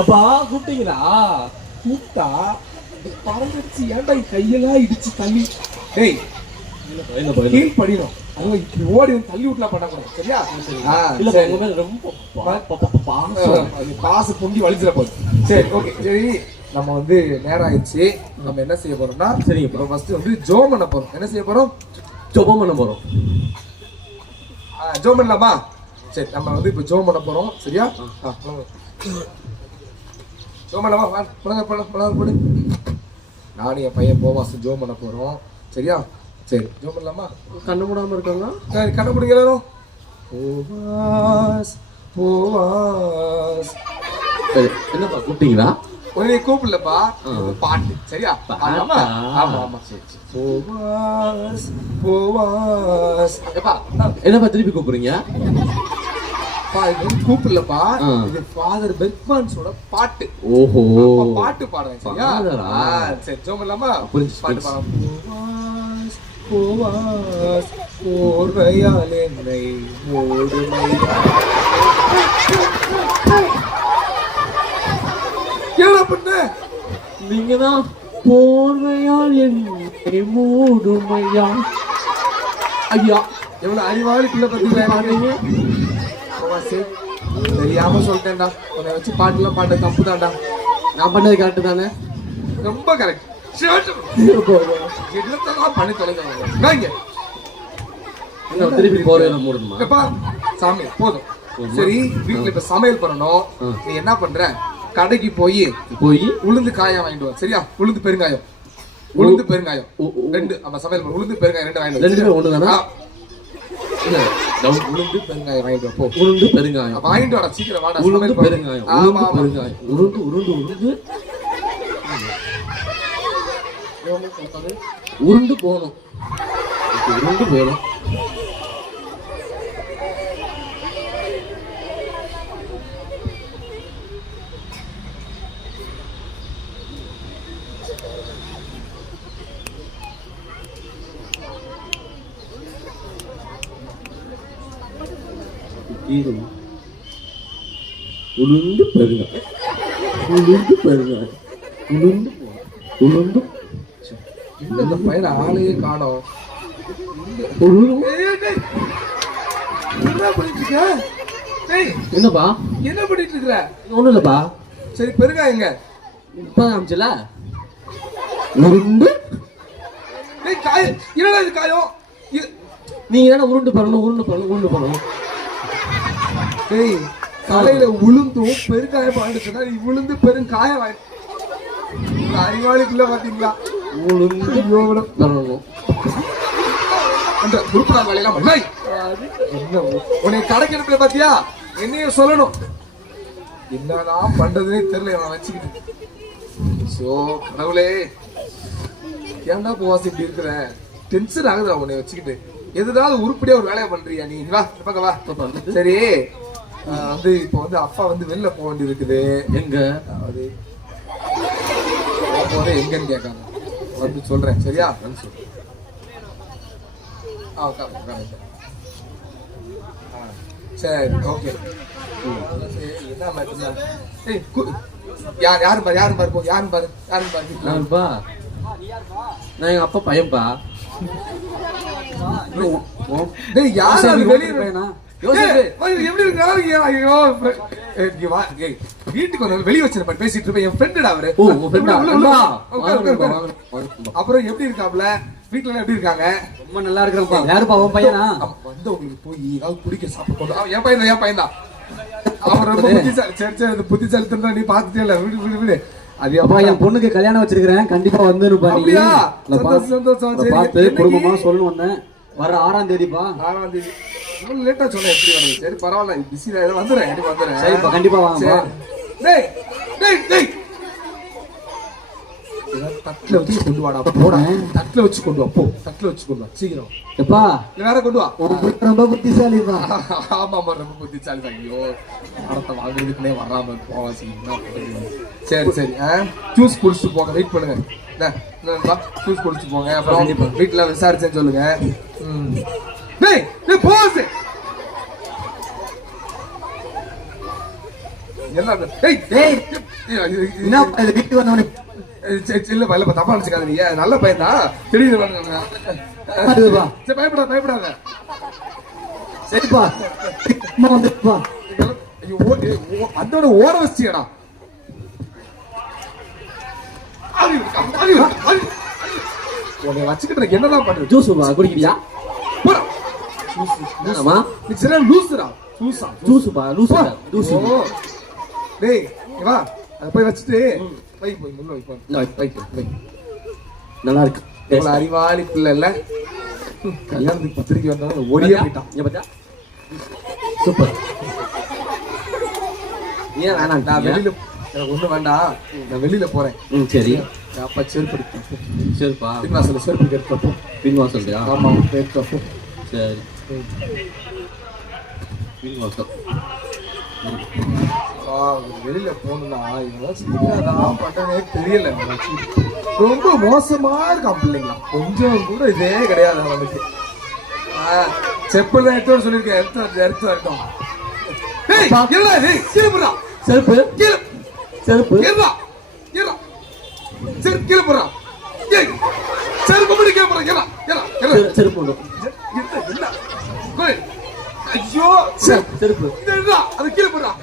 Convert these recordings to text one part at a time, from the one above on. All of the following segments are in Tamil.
அப்பா கூப்பிட்டீங்களா? கூப்பிட்டா பறந்துச்சு. ஏன்டா கையெல்லாம் இடிச்சு தள்ளி டேய் கீழ் படிடும். அதுவும் இப்படி ஓடி தள்ளி விட்டுலாம் பண்ணக்கூடாது. சரியா? ரொம்ப பாசு பொங்கி வலிச்சிட போகுது. சரி ஓகே. சரி நம்ம வந்து நேரம் ஆயிடுச்சு. நம்ம என்ன செய்ய போறோம்னா சரிங்க இப்போ ஃபர்ஸ்ட் வந்து ஜோம் பண்ண போறோம். என்ன செய்ய போறோம்? ஜோம் பண்ண போறோம். ஜோம் பண்ணலாமா? சரி நம்ம வந்து இப்போ ஜோம் பண்ண போறோம். சரியா? ஜோம் பண்ணலாமா? போடு. நானும் என் பையன் போவாஸ் ஜோம் பண்ண போறோம். சரியா? சரி ஜோம் பண்ணலாமா? கண்ணு மூடாம இருக்காங்க. சரி கண்ணு மூடுங்க எல்லாரும். Boaz Boaz. என்னப்பா கூப்பிட்டீங்களா? ஒரே கூப்பிடலப்பா, பாட்டு. சரியா? ஆமா ஆமா ஆமா. சரி போவாஸ் போவாஸ். என்னப்பா திருப்பி கூப்பிடுறீங்க? இது கூப்பிடலப்பா, இது ஃபாதர் பெர்க்மன்ஸோட பாட்டு. ஓஹோ பாட்டு பாடுறேன். சரியா? சரி ஜோம் பண்ணலாமா? பாட்டு பாடுறேன். போவாஸ் போவாஸ் போர்வையால் என்னை மூடுமை. என்ன பண்ண? நீங்க தான் போர்வையால் என்னை மூடுமையா. ஐயா எவ்வளவு அறிவாளி பிள்ளை பத்தி தெரியாம சொல்லிட்டேன்டா. உன்னை வச்சு பாட்டுலாம் பாட்டு தப்பு தான்டா. நான் பண்ணது கரெக்டு தானே? ரொம்ப கரெக்ட். பண்ணி தொலைங்க. திருப்பி போர்வையில மூடணுமா? சாமி போதும். சரி வீட்டுல இப்ப சமையல் பண்ணணும். நீ என்ன பண்ற? கடைக்கு போய் உளுந்து காயம் வாங்கிட்டு வா. சரியா? உளுந்து பெருங்காயம் ரெண்டு. ஆமா சமையல் பண்ண உளுந்து பெருங்காயம் ரெண்டு வாங்கிட்டு ரெண்டு ஒண்ணு தானா? உளுந்து பெருங்காயம் வாங்கிட்டு வா. உளுந்து பெருங்காயம் வாங்கிட்டு வாடா சீக்கிரம் வாடா. உளுந்து பெருங்காயம் உருண்டு போகணும். உளுந்து பெருங்காயம் இந்த பையன் ஆளையே காணோம். என்னப்பா என்ன பண்ணிட்டு இருக்கிற? ஒண்ணும் இல்லப்பா. சரி பெருங்காயங்க இப்ப காமிச்சல உருண்டு. காயம் என்னடா இது காயம்? நீங்க தானே உருண்டு பண்ணணும். டேய் தலையில உளுந்தும் பெருங்காயம் பாண்டுச்சுன்னா நீ உளுந்து பெருங்காயம் வாங்கி அறிவாளிக்குள்ள பாத்தீங்களா? உளுந்து பண்ணணும். அந்த உறுப்பினா வேலையெல்லாம் பண்ண என்ன உன்னை கடைக்கு பாத்தியா? என்னைய சொல்லணும். என்னதான் பண்றதுன்னே தெரியல நான் வச்சுக்கிட்டு. சோ கடவுளே ஏன்டா போவாசி இப்படி இருக்கிற? டென்ஷன் ஆகுதுடா உன்னை வச்சுக்கிட்டு. எதுனாலும் உருப்படியா ஒரு வேலையை பண்றியா நீ? வா பக்கம் வா. சரி வந்து இப்போ வந்து அப்பா வந்து வெளில போக வேண்டி இருக்குது. எங்க அது எங்கன்னு கேட்காங்க. வந்து சொல்றேன். சரியா? சரி ஓகே. யாரும் பாரு. நான் எங்க அப்பா பையன்பா. வீட்டுக்கு வந்து வெளியே வச்சு பேசிட்டு இருப்பேன். என் ஃப்ரெண்டுடா அவரு. அப்புறம் எப்படி இருக்காப்ல? வீட்டுல எப்படி இருக்காங்க? ரொம்ப நல்லா இருக்கிறப்பா. யாருப்பா உன் பையனா? வந்து உங்களுக்கு போய் ஏதாவது குடிக்க சாப்பிட்டு என் பையன் தான். அவர் ரொம்ப புத்திசாலி. சரி புத்திசாலித்தா நீ பாத்துட்டே இல்ல. விடு. அது அப்பா என் பொண்ணுக்கு கல்யாணம் வச்சிருக்கிறேன். கண்டிப்பா வந்து பார்த்து குடும்பமா சொல்லணும் வந்தேன். வர 6ஆம் தேதிப்பா. 6ஆம் தேதி லேட்டா சொன்ன எப்படி வருது? சரி பரவாயில்ல. பிஸியா வந்துடுறேன். சரிப்பா கண்டிப்பா வாங்க. தட்டுல வச்சு கொண்டு வாடா. போட தட்டுல வச்சு கொண்டு வா. தட்டுல வச்சு கொண்டு வா சீக்கிரம். எப்பா வேற கொண்டு வா. ரொம்ப புத்திசாலிப்பா. ஆமா ரொம்ப புத்திசாலி தான். ஐயோ பணத்தை வாங்குறதுக்குனே வராம போவாசி. சரி ஜூஸ் குடிச்சிட்டு போங்க. வெயிட் பண்ணுங்க. ஜூஸ் குடிச்சிட்டு போங்க. அப்புறம் வீட்டுல விசாரிச்சேன்னு சொல்லுங்க. என்ன என்ன இது வீட்டுக்கு வந்தவனே இல்லப்பா தப்பா நினைச்சுக்காத நீ நல்ல பையன் தான் திடீர்னு வாங்க அதுப்பா சரி பயப்படாத சரிப்பா அம்மா வந்துப்பா அதோட ஓர வச்சியடா உன்னை வச்சுக்கிட்டு என்னதான் பண்றது ஜூஸ்ப்பா குடிக்கிறியா போடா என்னம்மா நீ சரியா லூசுடா ஜூஸ்ப்பா ஜூஸ் டேய் இங்க வா அத போய் வச்சிட்டு போய் முன்ன வை நல்லா இருக்கு இவ்வளவு அறிவாளி பிள்ளை இல்ல கல்யாணத்துக்கு பத்திரிக்கை வந்தாலும் ஓடியே போயிட்டான் இங்க பாத்தா சூப்பர் ஏன் வேணாம் நான் வெளியில எனக்கு ஒண்ணு வேண்டாம் நான் வெளியில போறேன் சரி என் அப்பா செருப்பு அடிப்பேன் சரிப்பா பின்வாசல செருப்பு எடுத்தப்போ பின்வாசல்லையா ஆமா எடுத்தப்போ சரி பின்வாசல் வெளியில போகணும்னா இவன் பண்றதே தெரியல ரொம்ப மோசமா இருக்கான் பிள்ளைங்களா கொஞ்சம் கூட இதே கிடையாது அவனுக்கு செப்பல் தான் எடுத்து சொல்லியிருக்கேன் எடுத்து வரட்டும் செருப்பு செருப்பு கீழே போடுறான் செருப்பு பண்ணி கேட்பறான் செருப்பு ஐயோ செருப்பு அது கீழே போடுறான்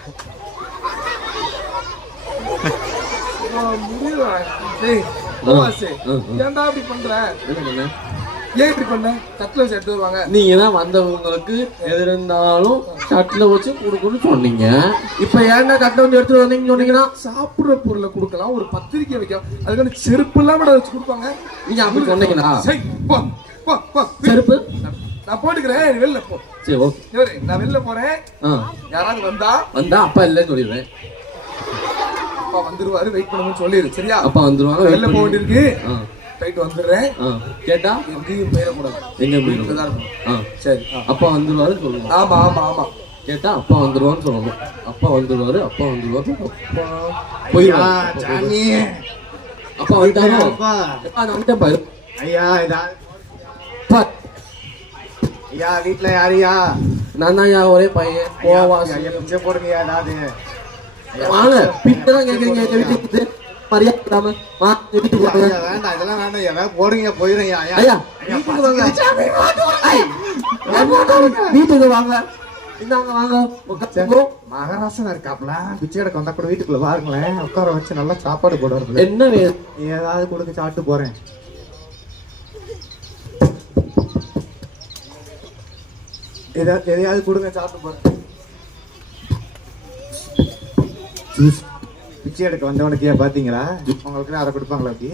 ஏன்டா இப்படி பண்ற ஏன் இப்படி பண்ண தட்டுல வச்சு எடுத்து வருவாங்க நீங்க தான் வந்தவங்களுக்கு எது இருந்தாலும் தட்டுல வச்சு கொடுக்கணும்னு சொன்னீங்க இப்ப ஏன்டா தட்டுல வந்து எடுத்துட்டு வந்தீங்கன்னு சொன்னீங்கன்னா சாப்பிடுற பொருளை கொடுக்கலாம் ஒரு பத்திரிக்கை வைக்கலாம் அதுக்கான செருப்பு இல்லாம வச்சு கொடுப்பாங்க நீங்க அப்படி சொன்னீங்களா செருப்பு நான் போட்டுக்கிறேன் வெளில போ சரி ஓகே நான் வெளில போறேன் யாராவது வந்தா அப்பா இல்லைன்னு சொல்லிடுறேன் அப்பா வந்துருவாரு வெயிட் பண்ணுங்கன்னு சொல்லிடு சரியா அப்பா வந்துருவாங்க வெளில போக வேண்டியிருக்கு போயிட்டு வந்துடுறேன் கேட்டா எங்கேயும் போயிடக்கூடாது எங்க போயிடும் சரி அப்பா வந்துருவாரு சொல்லணும் ஆமா கேட்டா அப்பா வந்துருவான்னு சொல்லணும் அப்பா வந்துருவாரு அப்பா போயிடுவாரு அப்பா வந்துட்டாரோ வந்துட்டேன் பாரு ஐயா ஐயா வீட்டுல யாரையா நான் தான் ஒரே பையன் பிச்சை போடுங்கயா ஏதாவது வாங்க பிட்டதான் கேக்குறீங்க வீட்டுக்கு மரியாதை இல்லாம வீட்டுக்கு வேண்டாம் இதெல்லாம் வேண்டாம் ஏதாவது போடுங்க போயிருங்க ஐயா வீட்டுக்கு வாங்க வீட்டுக்கு வாங்க இந்தாங்க வாங்க மகாராசனா இருக்காப்ல பிச்சை எடுக்க வந்தா கூட வீட்டுக்குள்ள பாருங்களேன் உட்கார வச்சு நல்லா சாப்பாடு போடுறது என்ன வேணும் ஏதாவது கொடுக்க சாப்பிட்டு போறேன் எதையாவது கொடுங்க சாப்பிட்டு போறேன் பிச்சை எடுக்க வந்தவனுக்கு பாத்தீங்களா உங்களுக்கு அதை கொடுப்பாங்களா அப்படி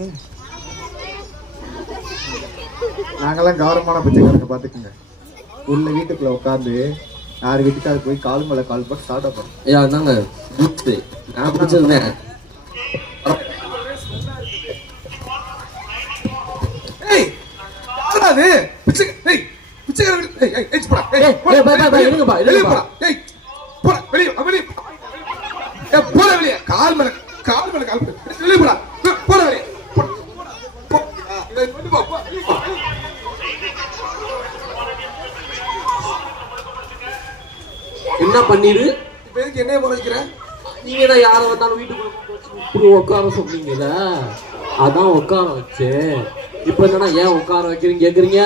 நாங்கெல்லாம் கௌரவமான பிச்சைக்காரங்க பாத்துக்கோங்க உள்ள வீட்டுக்குள்ள உட்காந்து யார் வீட்டுக்காவது போய் கால் மேல கால் போட்டு சாப்பிட போறோம் ஐயா தாங்க நான் பிடிச்சிருந்தேன் என்ன பண்ணிரு என்ன முறைக்கிறேன் நீங்க தான் யார வந்தாலும் வீட்டுக்குள்ள உட்கார சொன்னீங்கல்ல அதான் உட்கார வச்சு இப்ப என்னன்னா ஏன் உட்கார வைக்கிறீங்க கேக்குறீங்க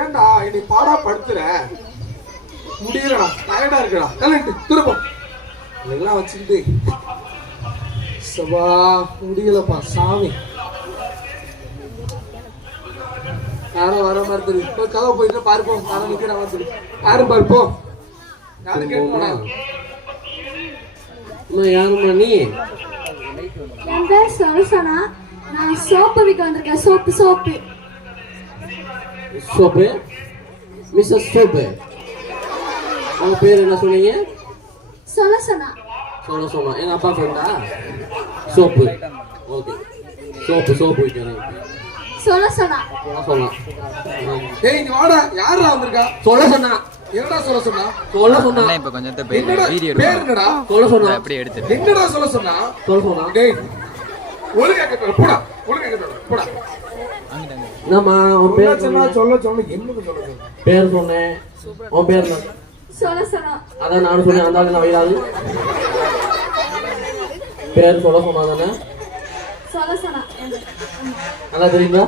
ஏன்டா என்னை பாடா படுத்துற முடியலடா டயர்டா இருக்குடா திருப்பம் இதெல்லாம் வச்சுக்கிட்டு சபா முடியலப்பா சாமி யாரும் வர மாதிரி தெரியுது இப்போ கதை போயிட்டு பார்ப்போம் யாரும் நிக்கிற மாதிரி யாரும் பார்ப்போம் யாரும் கேட்க யாருமா நீ என் பேர் சரசனா. நான் சோப்பு விற்க வந்திருக்கேன். Soap Mrs soap. உங்க பேர் என்ன சொன்னீங்க? சரசனா. எங்க அப்பா ஃப்ரெண்டா? சோப்பு. ஓகே. சோப்பு விற்கிறேன். சரசனா. டேய் இங்க வாடா. யாரா வந்திருக்கா? சரசனா. என்னடா சொல்ல சொன்னா? இப்ப கொஞ்சம் வீடியோ பேர் என்னடா? அப்படியே எடுத்து என்னடா சொல்ல சொன்னா? டேய் ஒழுங்கா கேட்டு போடா, ஒழுங்கா கேட்டு போடா. என்னம்மா உன் பேர் சொன்னா சொல்ல சொல்ல என்னன்னு சொல்ல சொல்லு. பேர் சொன்னேன், உன் பேர் என்ன? சொலசனா. அதான் நானும் சொன்னேன், அந்த ஆளு நான் வயலாது பேர் சொல்ல சொன்னாதானே? சொலசனா. நல்லா தெரியுங்களா?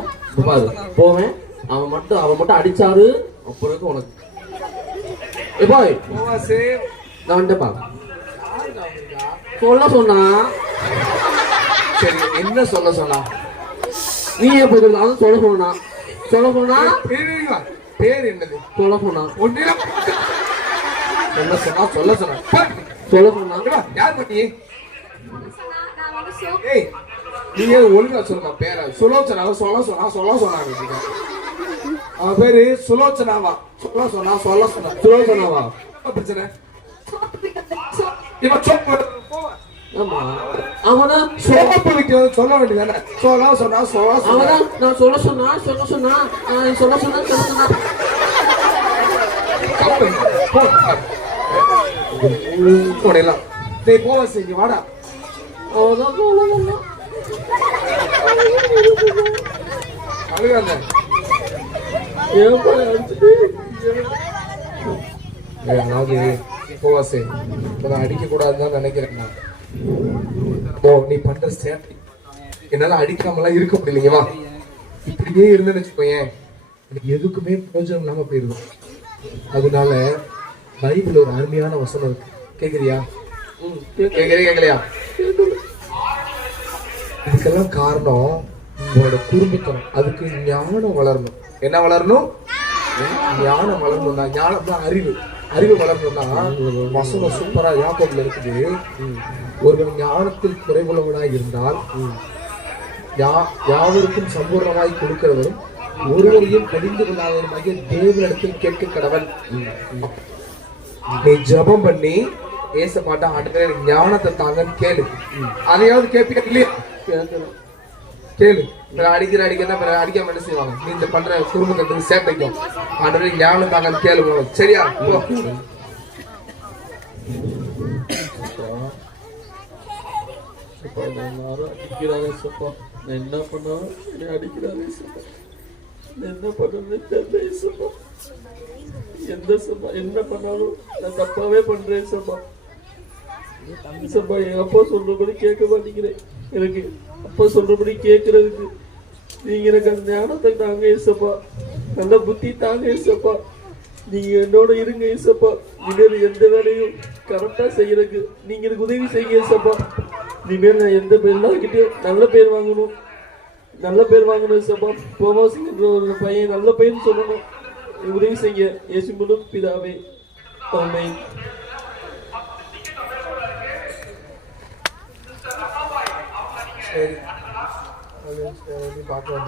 பாரு போவேன், அவன் மட்டும் அடிச்சாரு அப்புறம் உனக்கு போய் போவாசே நான் வந்துட்டேப்பா. சொல்ல சொன்னா சரி என்ன சொல்ல சொன்னா? நீ ஏன் போய் சொல்ல சொன்னா பேர் என்னது? சொல்ல சொன்னா ஒன்னிடம் சொல்ல சொன்னா சொல்ல சொன்னா யார் பண்ணி? நான் வந்து சோப். ஏய் நீ ஒழுங்கா சொல்லுமா பேர? சுலோச்சனா சொல்ல சொன்னாங்க. அவன் பேரு சுலோச்சனாவா? சொல்ல சொன்னா சுலோசனாவா? பிரச்சனை இவன் சோப்பு ஆமா அவனா சோப்பு விற்கிறது சொல்ல வேண்டியதானே? சொன்னா அவனா நான் சொல்ல சொன்னா போடலாம். டேய் போவா செஞ்சு வாடா. அவதான் சொல்ல அழுகாத. அதாவது போவாசே அடிக்க கூடாதுன்னு நினைக்கிறேன் நான். நீ பண்ற சேட்டை என்னால அடிக்காமலாம் இருக்க முடியலைங்க. வா இப்படியே இருந்தேன்னு வச்சுக்கோயேன், எனக்கு எதுக்குமே பிரயோஜனம் இல்லாம போயிடும். அதனால பைபிள் ஒரு அருமையான வசனம் இருக்கு, கேக்குறியா? கேக்கலையா? இதுக்கெல்லாம் காரணம் உங்களோட குடும்பத்தனம். அதுக்கு ஞானம் வளரணும். என்ன வளரணும்? ஞானம் வளரணும்னா, ஞானம் தான் அறிவு வளரணும்னா வசனம் சூப்பரா யாக்கோபுல இருக்குது. ஒருவன் ஞானத்தில் குறைவுள்ளவனாய் இருந்தால் யாவருக்கும் சம்பூர்ணமாய் கொடுக்கிறவரும் ஒருவரையும் கடிந்து கொள்ளாதவருமாகிய தேவனிடத்தில் கேட்க கடவன். நீ ஜபம் பண்ணி ஏசப்பாட்டா ஆண்டவரே எனக்கு ஞானத்தை தாங்கன்னு கேளு. அதையாவது கேட்பியா இல்லையா? கேளு. அடிக்காம என்ன செய்வாங்க? நீ இந்த பண்ற குடும்பத்துக்கு சேட்டைக்கும் ஆண்டவரே ஞானம் தாங்கன்னு கேளு. சரியா? அடிக்கிறாரே சப்பா, நான் என்ன பண்ணாலும் அடிக்கிறாரே சப்பா, என்ன பண்ணு தெரியல சப்பா. என்ன பண்ணாலும் நான் தப்பாவே பண்றேன் சப்பா. சப்பா என் அப்பா சொல்றபடி கேட்க மாட்டேங்கிறேன். எனக்கு அப்பா சொல்றபடி கேட்கறதுக்கு நீங்க எனக்கு அந்த ஞானத்தை தாங்க ஏசப்பா, நல்ல புத்தி தாங்க ஏசப்பா. நீங்க என்னோட இருங்க ஏசப்பா. இனிமேல் எந்த வேலையும் கரெக்டா செய்யறதுக்கு நீங்க எனக்கு உதவி செய்யுங்க ஏசப்பா. இனிமேல் நான் எந்த எல்லாருக்கிட்டையும் நல்ல பேர் வாங்கணும் ஏசப்பா. போவாசிங்கிற ஒரு பையன் நல்ல பையன் சொல்லணும். உதவி செய்ய இயேசு மூலம் பிதாவே, ஆமென். சரி பார்க்க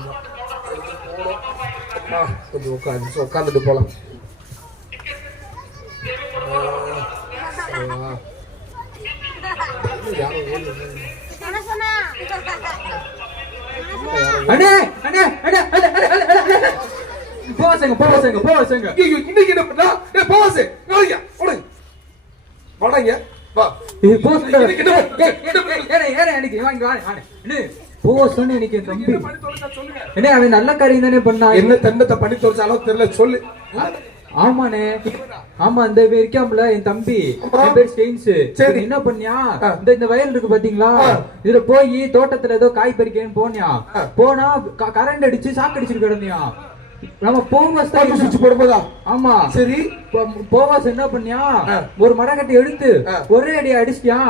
கொஞ்சம் உட்காந்துட்டு போலாம். இன்னைக்கு என்ன பண்ணா? போவாசே வாடங்க வா. அவன் நல்ல காரியம் தானே பண்ணா. என்ன தண்டத்தை பண்ணி தொலைச்சாலும் தெரியல சொல்லு. ஆமாண்ணே, ஆமா இந்த பேர் இருக்காமல என் தம்பி, என் பேர் ஸ்டெயின்ஸ். சரி என்ன பண்ணியா, இந்த வயல் இருக்கு பாத்தீங்களா, இதுல போய் தோட்டத்துல ஏதோ காய் பறிக்கன்னு போனியா. போனா கரண்ட் அடிச்சு சாக்கு அடிச்சுட்டு கிடந்தியா. நம்ம போவாஸ் தான் சுவிட்ச் போடும்போதா? ஆமா. சரி போவாஸ் என்ன பண்ணியா, ஒரு மரக்கட்டை எடுத்து ஒரே அடி அடிச்சிட்டியா.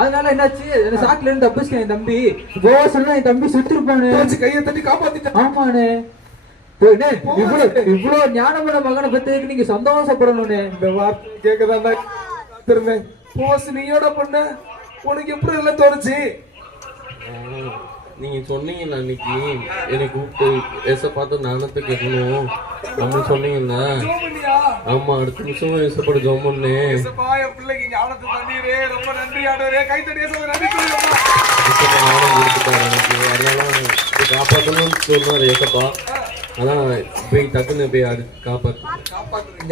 அதனால என்னாச்சு, அந்த சாக்குல இருந்து தப்பிச்சிட்டேன் என் தம்பி. போவாஸ் என் தம்பி சுத்திருப்பானு, கையை தட்டி காப்பாத்திட்டேன். ஆமாண்ணே, இவ்வளவு ஞானமான மகனை பத்தி நீங்க சந்தோஷப்படணும்னு இந்த வார்த்தை கேட்கதான் திரும்ப. போவாஸ் நீயோட பண்ண உனக்கு எப்படி எல்லாம் தோணுச்சு? நீங்க சொன்னீங்கல்ல அன்னைக்கு என்னை கூப்பிட்டு ஏச பார்த்து ஞானத்தை கேட்கணும் நம்ம சொன்னீங்கல்ல. ஆமா, அடுத்த நிமிஷம் ஏசப்பட ஜோம் பண்ணேன். காப்பாற்றணும்னு சொன்னாரு ஏசப்பா. அதான் போய் டக்குன்னு போய் காப்பாத்து.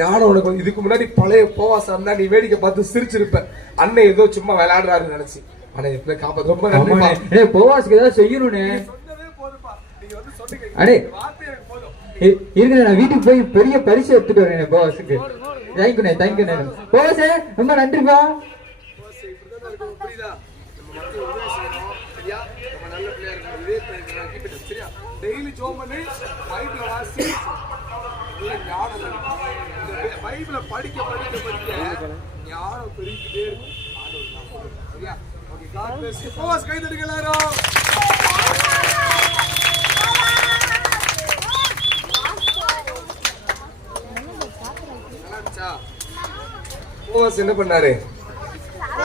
ஞானம் உனக்கு இதுக்கு முன்னாடி பழைய போவாசா இருந்தா நீ வேடிக்கை பார்த்து சிரிச்சிருப்ப. அண்ணன் ஏதோ சும்மா விளையாடுறாருன்னு நினைச்சு. ஆனா இப்ப காப்பாத்து ரொம்ப நன்றிப்பா. ஆமாண்ணே. ஏய், போவாஸ்க்கு ஏதாவது செய்யணும்னே. சொன்னதே போதும்பா. நீங்க வந்து சொன்னீங்க. அடே. வார்த்தை எனக்கு போதும். இருங்க, நான் வீட்டுக்கு போய் பெரிய பரிசு எடுத்துட்டு வரேன் போவாஸுக்கு. தேங்க்யூண்ணே. போவாஸே ரொம்ப நன்றிப்பா. போஸ் இப்படிதான் இருக்கும், புரியுதா? நம்ம மக்கள் உதவி செய்யணும், சரியா? நம்ம நல்ல பிள்ளையா இருக்கணும். இதே நான் keep it up, சரியா? டெய்லி ஜெபம் பண்ணி பைபிள வாசி. நல்ல ஞானம் வேணும். இந்த பைபிள படிக்க ஞானம் பெருகிட்டே இருக்கும். ஆண்டவர் நாமம். சரியா? Okay, God bless you. Boss கை தட்டுங்க எல்லாரும். போஸ் என்ன பண்ணாரு?